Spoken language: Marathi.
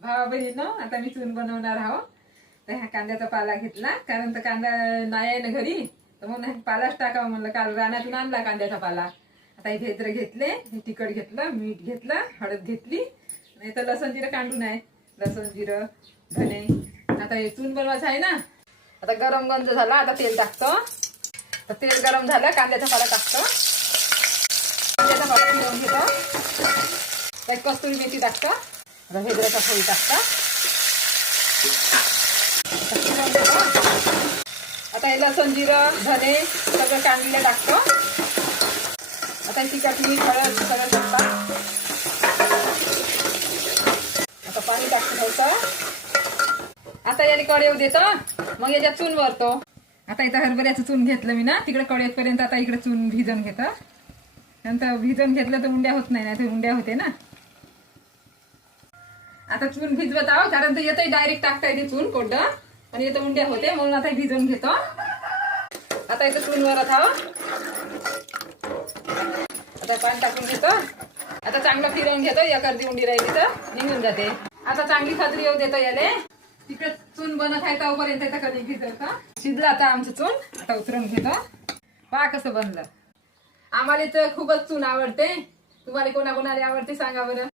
भावा बहिणीनं आता मी चून बनवणार आहोत. तर ह्या कांद्याचा पाला घेतला, कारण तर कांदा नाही आहे ना घरी, तर म्हणून पालाच टाकावा म्हणलं. काल रानातून आणला कांद्याचा पाला. आता हे भेद्र घेतले, हे तिखट घेतलं, मीठ घेतलं, हळद घेतली, नाही तर लसण जिरं कांडून आहे. लसण जिरं धने. आता हे चून बनवायचं आहे ना. आता गरम गंज झाला, आता तेल टाकतो. तर तेल गरम झालं, कांद्याचा पाला टाकतो. कांद्याचा पाला फिरवून घेतो. त्यात कस्तुरी मेथी टाकतो. आता भेद्राचा फोडी टाकतो. आता हे लसण जिरं धने सगळं कांदीला टाकतो. आता तिखट मीठ हळद सगळं टाकतो. आता पाणी टाकतो थोडंसं. आता याला कढई देतो, मग याच्यात चून भरतो. आता इथं हरभऱ्याचं चून घेतलं मी ना, तिकडे कढईपर्यंत. आता इकडे चून भिजवून घेतो. नंतर भिजवून घेतलं तर उंड्या होत नाही, तर उंड्या होते ना. आता चून भिजवत आहो, कारण तर येतं डायरेक्ट टाकता येते चून कोरडं, आणि येतं उंड्या होते, म्हणून आता भिजवून घेतो. आता इथं चून वरत आहो. आता पाणी टाकून घेतो. आता चांगलं फिरवून घेतो. एक अर्धी उंडी राहिली तर निघून जाते. आता चांगली खात्री येऊ देतो याले. तिकडे चून बनत आहे तोपर्यंत इथं कधी भिजवतो. शिजलं आता आमचं चून. आता उतरवून घेतो. पहा कसं बनलं. आम्हाला तर खूपच चून आवडते. तुम्हाला कोणाकोणाला आवडते सांगा बरं.